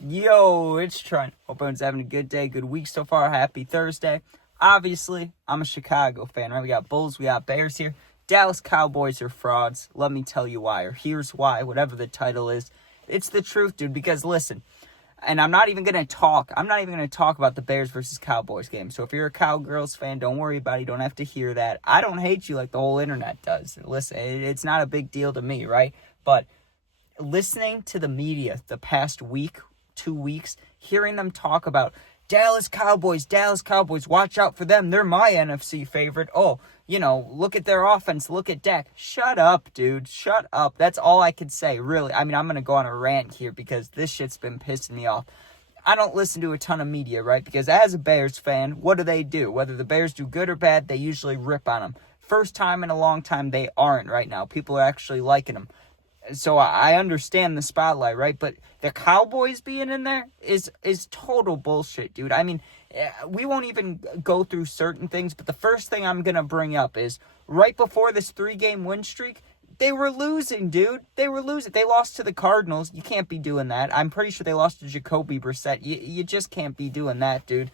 Yo, it's Trent. Hope everyone's having a good day, good week so far. Happy Thursday. Obviously, I'm a Chicago fan, right? We got Bulls, we got Bears here. Dallas Cowboys are frauds. Let me tell you why, or here's why, whatever the title is. It's the truth, dude, because listen, and I'm not even going to talk about the Bears versus Cowboys game. So if you're a Cowgirls fan, don't worry about it. You don't have to hear that. I don't hate you like the whole internet does. Listen, it's not a big deal to me, right? But listening to the media the past week, 2 weeks, hearing them talk about Dallas Cowboys, watch out for them. They're my NFC favorite. Oh, look at their offense. Look at Dak. Shut up, dude. Shut up. That's all I could say, really. I mean, I'm going to go on a rant here because this shit's been pissing me off. I don't listen to a ton of media, right? Because as a Bears fan, what do? Whether the Bears do good or bad, they usually rip on them. First time in a long time, they aren't right now. People are actually liking them. So I understand the spotlight, right? But the Cowboys being in there is total bullshit, dude. I mean, we won't even go through certain things, but the first thing I'm going to bring up is right before this 3-game win streak, they were losing, dude. They were losing. They lost to the Cardinals. You can't be doing that. I'm pretty sure they lost to Jacoby Brissett. You just can't be doing that, dude.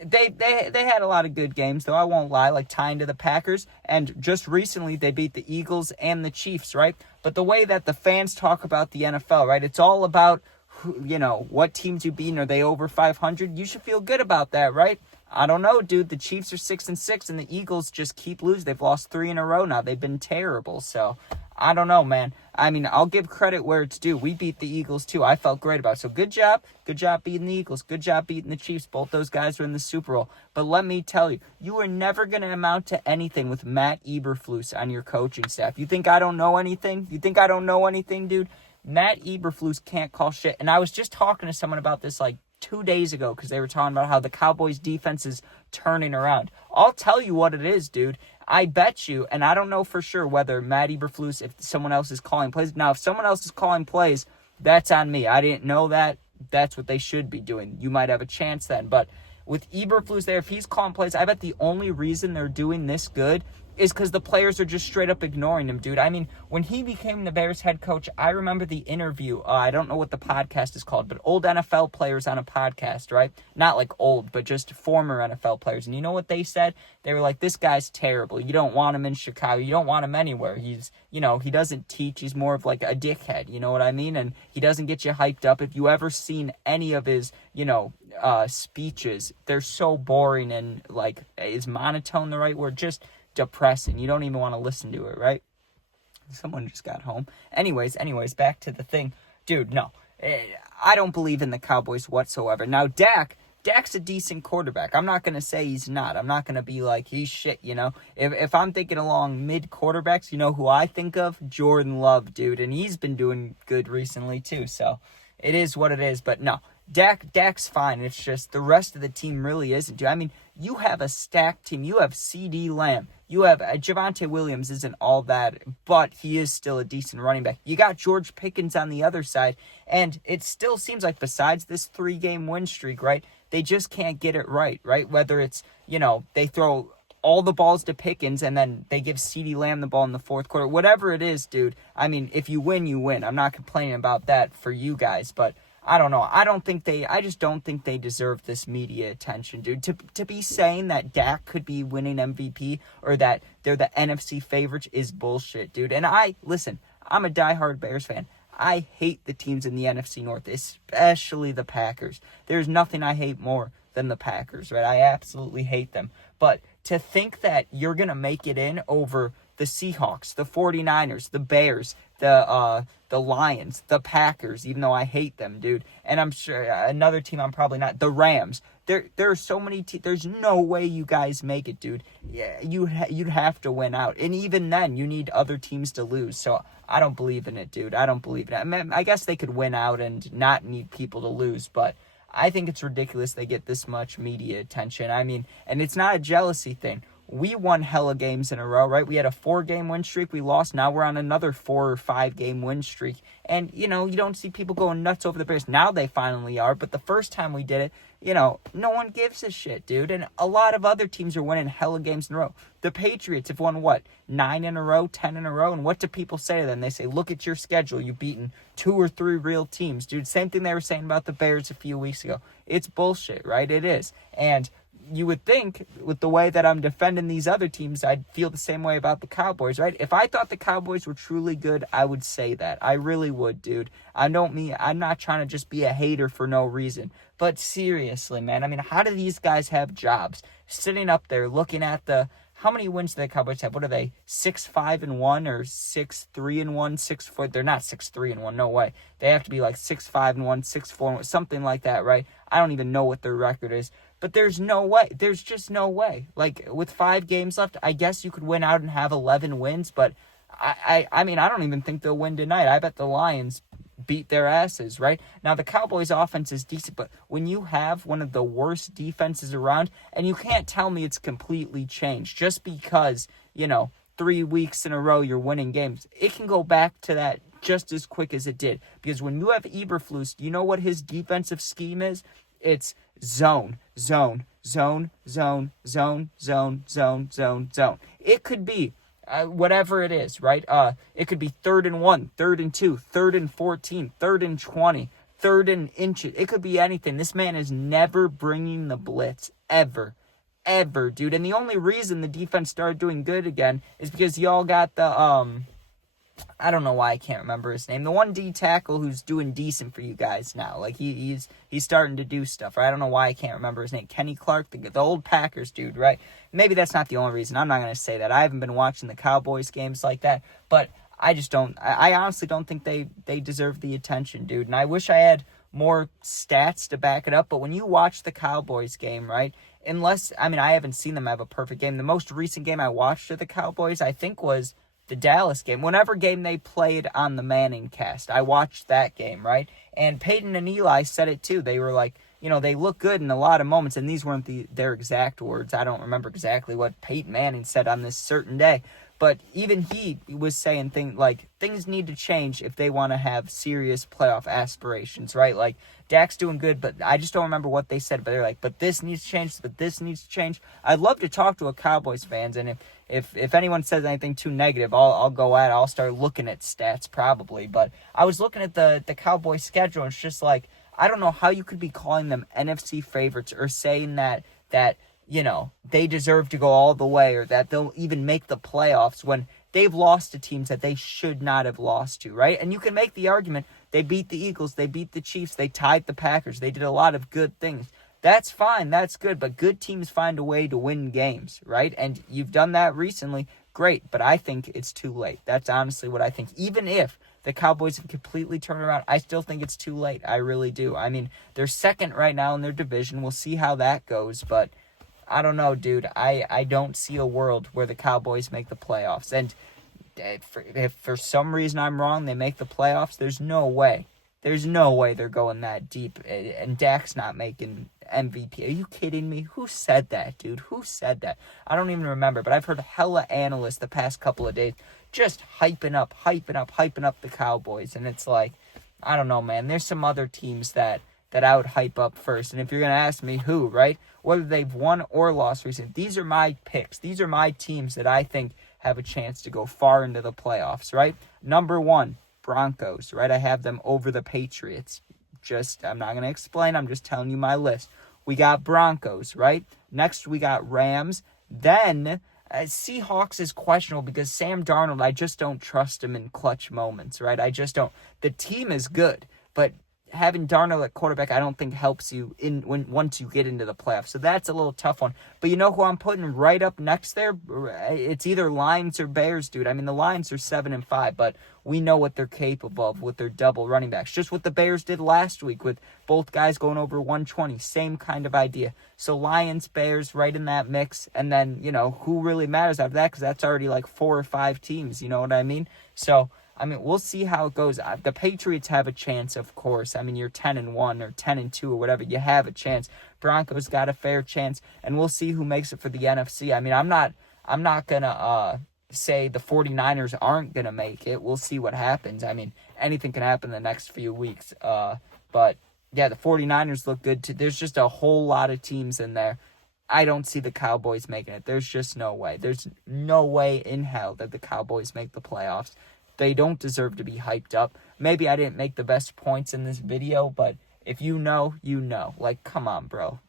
They had a lot of good games, though, I won't lie, like tying to the Packers. And just recently, they beat the Eagles and the Chiefs, right? But the way that the fans talk about the NFL, right? It's all about, what teams you beat. Are they over 500? You should feel good about that, right? I don't know, dude. The Chiefs are 6-6, and the Eagles just keep losing. They've lost 3 in a row now. They've been terrible, so I don't know, man. I mean, I'll give credit where it's due. We beat the Eagles, too. I felt great about it. So good job. Good job beating the Eagles. Good job beating the Chiefs. Both those guys were in the Super Bowl. But let me tell you, you are never going to amount to anything with Matt Eberflus on your coaching staff. You think I don't know anything? Dude? Matt Eberflus can't call shit. And I was just talking to someone about this, 2 days ago because they were talking about how the Cowboys defense is turning around. I'll tell you what it is, dude. I bet you, and I don't know for sure whether Matt Eberflus, if someone else is calling plays. Now, if someone else is calling plays, that's on me. I didn't know that. That's what they should be doing. You might have a chance then. But with Eberflus there, if he's calling plays, I bet the only reason they're doing this good is because the players are just straight up ignoring him, dude. I mean, when he became the Bears head coach, I remember the interview. I don't know what the podcast is called, but old NFL players on a podcast, right? Not like old, but just former NFL players. And you know what they said? They were like, this guy's terrible. You don't want him in Chicago. You don't want him anywhere. He's, he doesn't teach. He's more of like a dickhead. You know what I mean? And he doesn't get you hyped up. If you ever seen any of his, speeches, they're so boring and is monotone the right word? Just depressing. You don't even want to listen to it, right? Someone just got home. Anyways, back to the thing. Dude, no. I don't believe in the Cowboys whatsoever. Now, Dak's a decent quarterback. I'm not going to say he's not. I'm not going to be like, he's shit, If I'm thinking along mid-quarterbacks, you know who I think of? Jordan Love, dude. And he's been doing good recently, too. So, it is what it is. But, no. Dak's fine. It's just the rest of the team really isn't, dude. I mean, you have a stacked team. You have CeeDee Lamb. You have Javonte Williams isn't all that, but he is still a decent running back. You got George Pickens on the other side, and it still seems like besides this 3-game win streak, right, they just can't get it right? Whether it's, they throw all the balls to Pickens and then they give CeeDee Lamb the ball in the fourth quarter. Whatever it is, dude, I mean, if you win, you win. I'm not complaining about that for you guys, but I don't know. I just don't think they deserve this media attention, dude. To be saying that Dak could be winning MVP or that they're the NFC favorites is bullshit, dude. And listen, I'm a diehard Bears fan. I hate the teams in the NFC North, especially the Packers. There's nothing I hate more than the Packers, right? I absolutely hate them. But to think that you're going to make it in over the Seahawks, the 49ers, the Bears, the Lions, the Packers, even though I hate them, dude. And I'm sure another team I'm probably not, the Rams. There are so many teams. There's no way you guys make it, dude. Yeah, you'd have to win out. And even then, you need other teams to lose. So I don't believe in it, dude. I don't believe in it. I mean, I guess they could win out and not need people to lose, but I think it's ridiculous they get this much media attention. I mean, and it's not a jealousy thing. we won hella games in a row, right? We had a 4-game win streak. We lost. Now we're on another 4 or 5-game win streak. And, you don't see people going nuts over the Bears. Now they finally are. But the first time we did it, no one gives a shit, dude. And a lot of other teams are winning hella games in a row. The Patriots have won, 9 in a row, 10 in a row? And what do people say to them? They say, look at your schedule. You've beaten 2 or 3 real teams. Dude, same thing they were saying about the Bears a few weeks ago. It's bullshit, right? It is. And you would think, with the way that I'm defending these other teams, I'd feel the same way about the Cowboys, right? If I thought the Cowboys were truly good, I would say that. I really would, dude. I'm not trying to just be a hater for no reason. But seriously, man, how do these guys have jobs? Sitting up there looking at how many wins do the Cowboys have? What are they? 6-5-1 or 6-3-1, 6-4? They're not 6-3-1. No way. They have to be like 6-5-1, 6-4, something like that, right? I don't even know what their record is. But there's no way. There's just no way. Like, with 5 games left, I guess you could win out and have 11 wins. But I don't even think they'll win tonight. I bet the Lions beat their asses, right? Now, the Cowboys' offense is decent, but when you have one of the worst defenses around, and you can't tell me it's completely changed just because, 3 weeks in a row you're winning games. It can go back to that just as quick as it did. Because when you have Eberflus, you know what his defensive scheme is? It's zone. It could be whatever it is, right? It could be 3rd and 1, 3rd and 2, 3rd and 14, 3rd and 20, 3rd and inches. It could be anything. This man is never bringing the blitz, ever, dude. And the only reason the defense started doing good again is because y'all got the I don't know why I can't remember his name. The one D tackle who's doing decent for you guys now. Like, he's starting to do stuff, right? I don't know why I can't remember his name. Kenny Clark, the old Packers dude, right? Maybe that's not the only reason. I'm not going to say that. I haven't been watching the Cowboys games like that. But I just don't. I honestly don't think they deserve the attention, dude. And I wish I had more stats to back it up. But when you watch the Cowboys game, right? Unless, I haven't seen them have a perfect game. The most recent game I watched of the Cowboys, I think, was the Dallas game. Whenever game they played on the Manning cast, I watched that game, right? And Peyton and Eli said it too. They were like, they look good in a lot of moments, and these weren't their exact words. I don't remember exactly what Peyton Manning said on this certain day, but even he was saying things need to change if they want to have serious playoff aspirations, right? Like, Dak's doing good, but I just don't remember what they said, but they're like, but this needs to change, but this needs to change. I'd love to talk to a Cowboys fans, and if anyone says anything too negative, I'll go at it. I'll start looking at stats probably, but I was looking at the Cowboys schedule, and it's just like, I don't know how you could be calling them NFC favorites or saying that they deserve to go all the way or that they'll even make the playoffs when they've lost to teams that they should not have lost to, right? And you can make the argument, they beat the Eagles, they beat the Chiefs, they tied the Packers, they did a lot of good things. That's fine, that's good, but good teams find a way to win games, right? And you've done that recently, great, but I think it's too late. That's honestly what I think. Even if the Cowboys have completely turned around, I still think it's too late. I really do. They're second right now in their division. We'll see how that goes, but I don't know, dude. I don't see a world where the Cowboys make the playoffs. And if for some reason I'm wrong, they make the playoffs, there's no way. There's no way they're going that deep. And Dak's not making MVP. Are you kidding me? Who said that, dude? Who said that? I don't even remember, but I've heard hella analysts the past couple of days just hyping up the Cowboys. And it's like, I don't know, man. There's some other teams that I would hype up first. And if you're going to ask me who, right, whether they've won or lost recently, these are my picks. These are my teams that I think have a chance to go far into the playoffs, right? Number 1, Broncos, right? I have them over the Patriots. I'm not going to explain. I'm just telling you my list. We got Broncos, right? Next, we got Rams. Then, Seahawks is questionable because Sam Darnold, I just don't trust him in clutch moments, right? I just don't. The team is good, but having Darnold at quarterback, I don't think helps you once you get into the playoffs. So that's a little tough one. But you know who I'm putting right up next there? It's either Lions or Bears, dude. The Lions are 7-5, but we know what they're capable of with their double running backs. Just what the Bears did last week with both guys going over 120. Same kind of idea. So Lions, Bears, right in that mix. And then, who really matters after that? Because that's already like 4 or 5 teams. You know what I mean? So I mean, we'll see how it goes. The Patriots have a chance, of course. I mean, you're 10-1 or 10-2 or whatever. You have a chance. Broncos got a fair chance, and we'll see who makes it for the NFC. I mean, I'm not gonna say the 49ers aren't gonna make it. We'll see what happens. I mean, anything can happen in the next few weeks. But yeah, the 49ers look good too. There's just a whole lot of teams in there. I don't see the Cowboys making it. There's just no way. There's no way in hell that the Cowboys make the playoffs. They don't deserve to be hyped up. Maybe I didn't make the best points in this video, but if you know, you know. Like, come on, bro.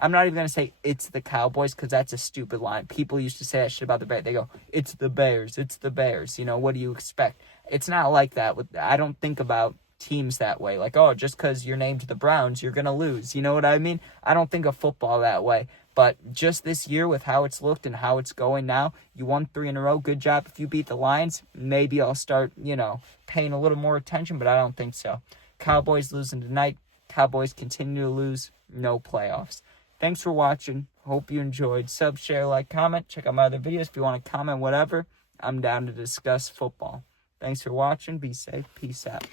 I'm not even going to say it's the Cowboys because that's a stupid line. People used to say that shit about the Bears. They go, it's the Bears. It's the Bears. You know, what do you expect? It's not like that. I don't think about teams that way. Like, oh, just because you're named the Browns, you're going to lose. You know what I mean? I don't think of football that way. But just this year with how it's looked and how it's going now, you won 3 in a row. Good job. If you beat the Lions, maybe I'll start, paying a little more attention, but I don't think so. Cowboys losing tonight. Cowboys continue to lose. No playoffs. Thanks for watching. Hope you enjoyed. Sub, share, like, comment. Check out my other videos if you want to comment, whatever. I'm down to discuss football. Thanks for watching. Be safe. Peace out.